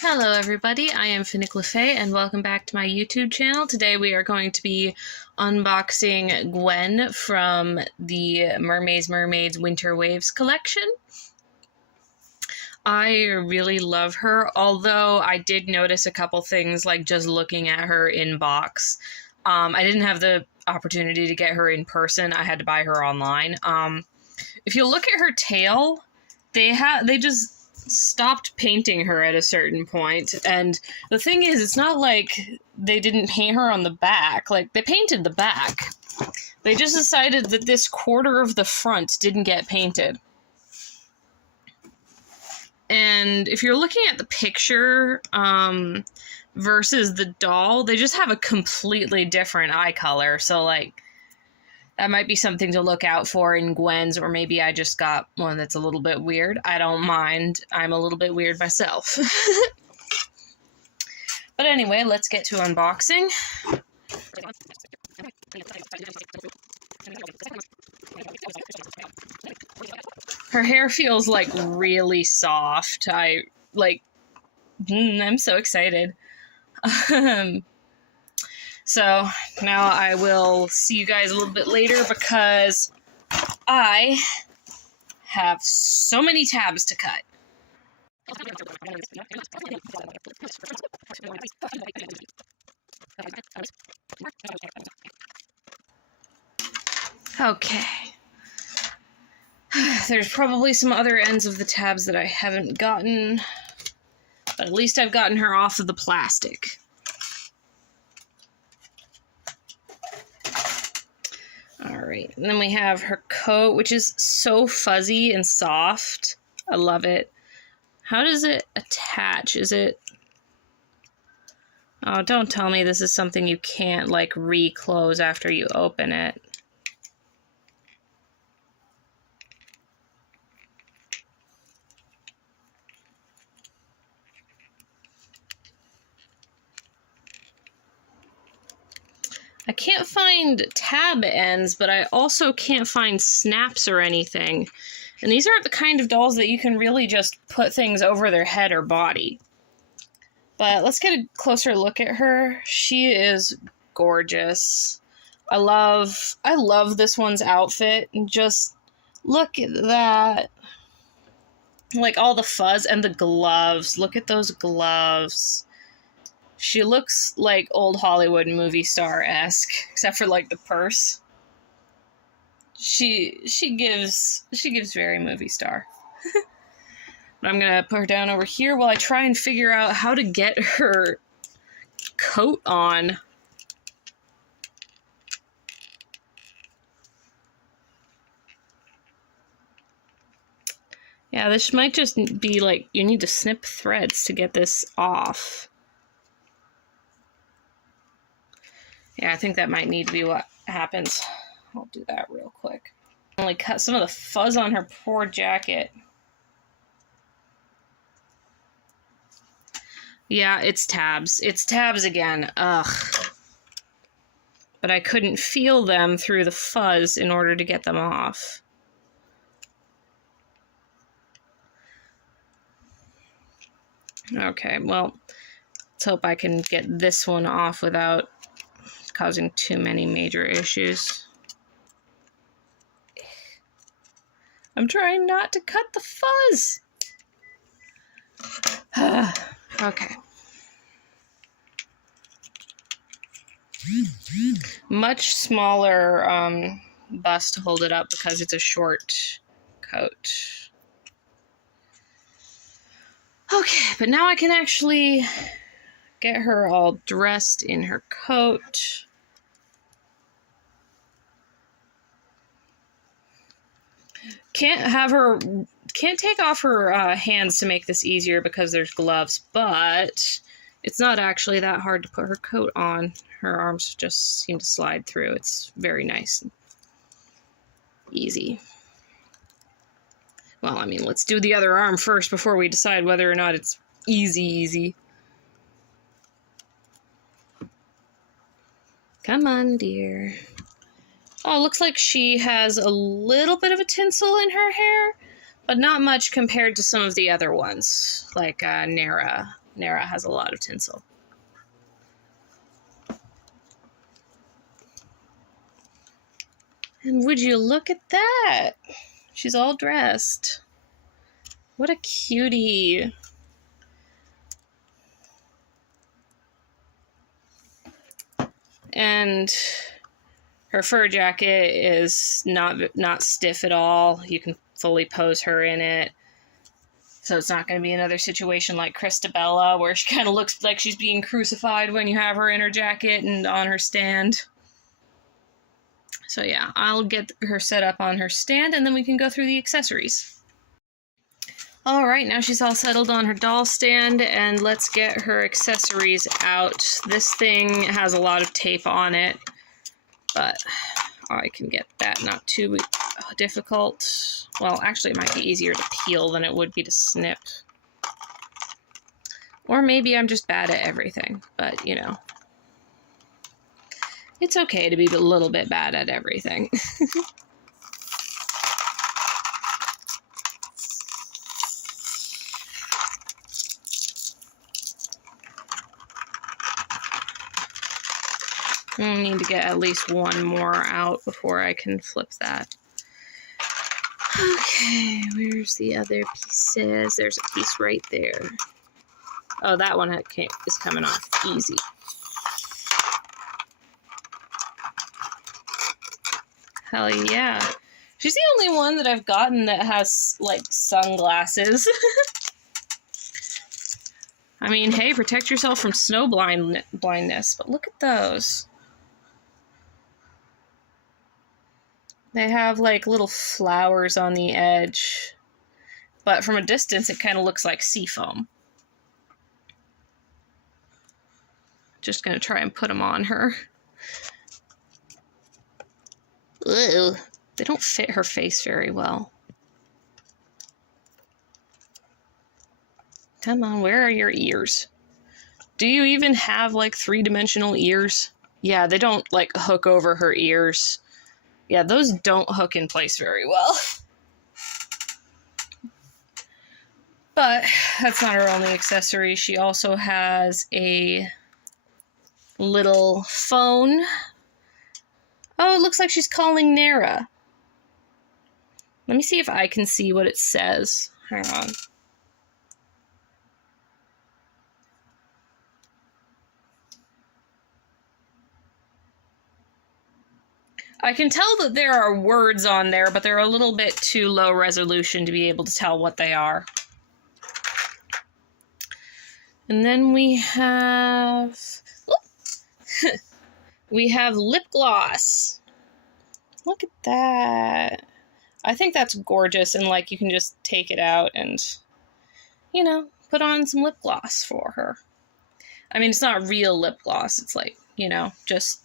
Hello everybody, I am Finnick LaFay and welcome back to my YouTube channel. Today we are going to be unboxing Gwen from the Mermaids Winter Waves collection. I really love her, although I did notice a couple things like just looking at her in box. I didn't have the opportunity to get her in person, I had to buy her online. If you look at her tail, they just stopped painting her at a certain point, and the thing is, it's not like they didn't paint her on the back. Like, they painted the back. They just decided that this quarter of the front didn't get painted. And if you're looking at the picture versus the doll, they just have a completely different eye color, so like that might be something to look out for in Gwen's, or maybe I just got one that's a little bit weird. I don't mind. I'm a little bit weird myself. But anyway, let's get to unboxing. Her hair feels like really soft. I'm so excited. So now I will see you guys a little bit later because I have so many tabs to cut. Okay. There's probably some other ends of the tabs that I haven't gotten, but at least I've gotten her off of the plastic. Alright, and then we have her coat, which is so fuzzy and soft. I love it. How does it attach? Is it... Oh, don't tell me this is something you can't, like, re-close after you open it. I can't find tab ends, but I also can't find snaps or anything. And these aren't the kind of dolls that you can really just put things over their head or body. But let's get a closer look at her. She is gorgeous. I love this one's outfit. And just look at that. Like all the fuzz and the gloves. Look at those gloves. She looks like old Hollywood movie star-esque, except for like the purse. She gives very movie star. But I'm gonna put her down over here while I try and figure out how to get her coat on. Yeah, this might just be like, you need to snip threads to get this off. Yeah, I think that might need to be what happens. I'll do that real quick. Only cut some of the fuzz on her poor jacket. Yeah, it's tabs. It's tabs again. Ugh. But I couldn't feel them through the fuzz in order to get them off. Okay, well, let's hope I can get this one off without causing too many major issues. I'm trying not to cut the fuzz. Okay. Much smaller bust to hold it up because it's a short coat. Okay, but now I can actually get her all dressed in her coat. Can't take off her hands to make this easier because there's gloves, but it's not actually that hard to put her coat on. Her arms just seem to slide through. It's very nice and easy. Well, I mean, let's do the other arm first before we decide whether or not it's easy. Come on, dear. Oh, it looks like she has a little bit of a tinsel in her hair, but not much compared to some of the other ones, like Nara. Nara has a lot of tinsel. And would you look at that? She's all dressed. What a cutie. And her fur jacket is not stiff at all. You can fully pose her in it. So it's not going to be another situation like Christabella, where she kind of looks like she's being crucified when you have her in her jacket and on her stand. So yeah, I'll get her set up on her stand, and then we can go through the accessories. Alright, now she's all settled on her doll stand, and let's get her accessories out. This thing has a lot of tape on it, but I can get that not too difficult. Well, actually it might be easier to peel than it would be to snip. Or maybe I'm just bad at everything, but you know. It's okay to be a little bit bad at everything. I need to get at least one more out before I can flip that. Okay, where's the other pieces? There's a piece right there. Oh, that one is coming off easy. Hell yeah. She's the only one that I've gotten that has, like, sunglasses. I mean, hey, protect yourself from snow blindness, but look at those. They have, like, little flowers on the edge, but from a distance, it kind of looks like sea foam. Just gonna try and put them on her. Ew. They don't fit her face very well. Come on, where are your ears? Do you even have, like, three-dimensional ears? Yeah, they don't, like, hook over her ears. Yeah, those don't hook in place very well. But that's not her only accessory. She also has a little phone. Oh, it looks like she's calling Nara. Let me see if I can see what it says. Hang on. I can tell that there are words on there, but they're a little bit too low resolution to be able to tell what they are. And then we have... we have lip gloss. Look at that. I think that's gorgeous, and, like, you can just take it out and, you know, put on some lip gloss for her. I mean, it's not real lip gloss. It's, like, you know, just,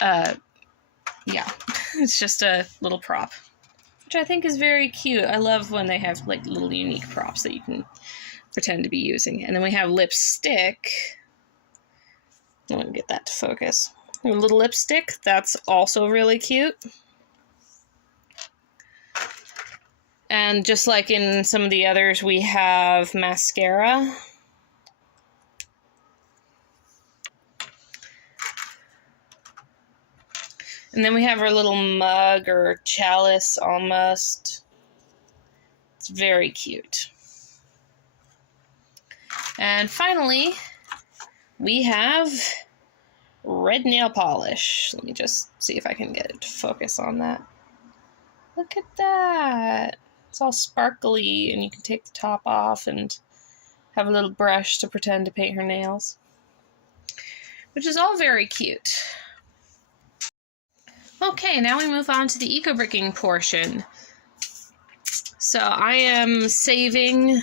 yeah, it's just a little prop, which I think is very cute. I love when they have, like, little unique props that you can pretend to be using. And then we have lipstick. Let me get that to focus. A little lipstick. That's also really cute. And just like in some of the others, we have mascara. And then we have our little mug or chalice almost. It's very cute. And finally, we have red nail polish. Let me just see if I can get it to focus on that. Look at that. It's all sparkly, and you can take the top off and have a little brush to pretend to paint her nails. Which is all very cute. Okay, now we move on to the eco-bricking portion. So I am saving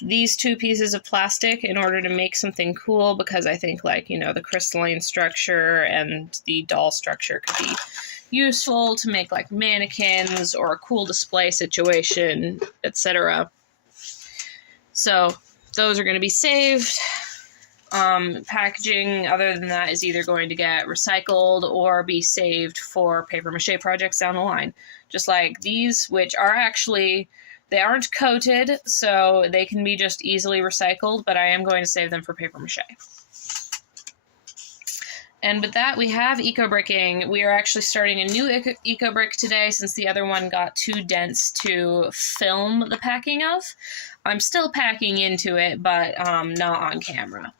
these two pieces of plastic in order to make something cool, because I think, like, you know, the crystalline structure and the doll structure could be useful to make, like, mannequins or a cool display situation, etc. So those are going to be saved. Packaging, other than that, is either going to get recycled or be saved for papier-mâché projects down the line. Just like these, which are actually, They aren't coated, so they can be just easily recycled, but I am going to save them for paper mache. And with that, we have eco-bricking. We are actually starting a new eco-brick today since the other one got too dense to film the packing of. I'm still packing into it, but not on camera.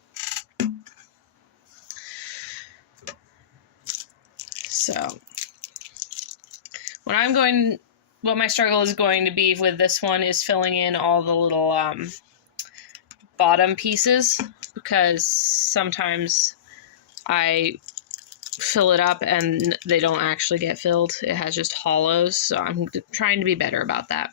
So, what my struggle is going to be with this one is filling in all the little bottom pieces, because sometimes I fill it up and they don't actually get filled. It has just hollows, so I'm trying to be better about that.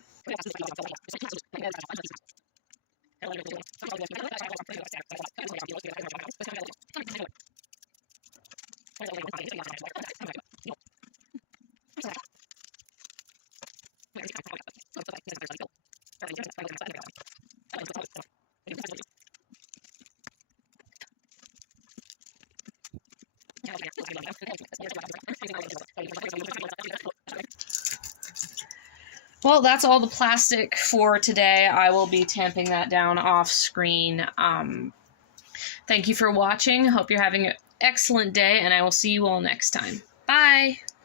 Well, that's all the plastic for today. I will be tamping that down off screen. Thank you for watching. Hope you're having an excellent day, and I will see you all next time. Bye!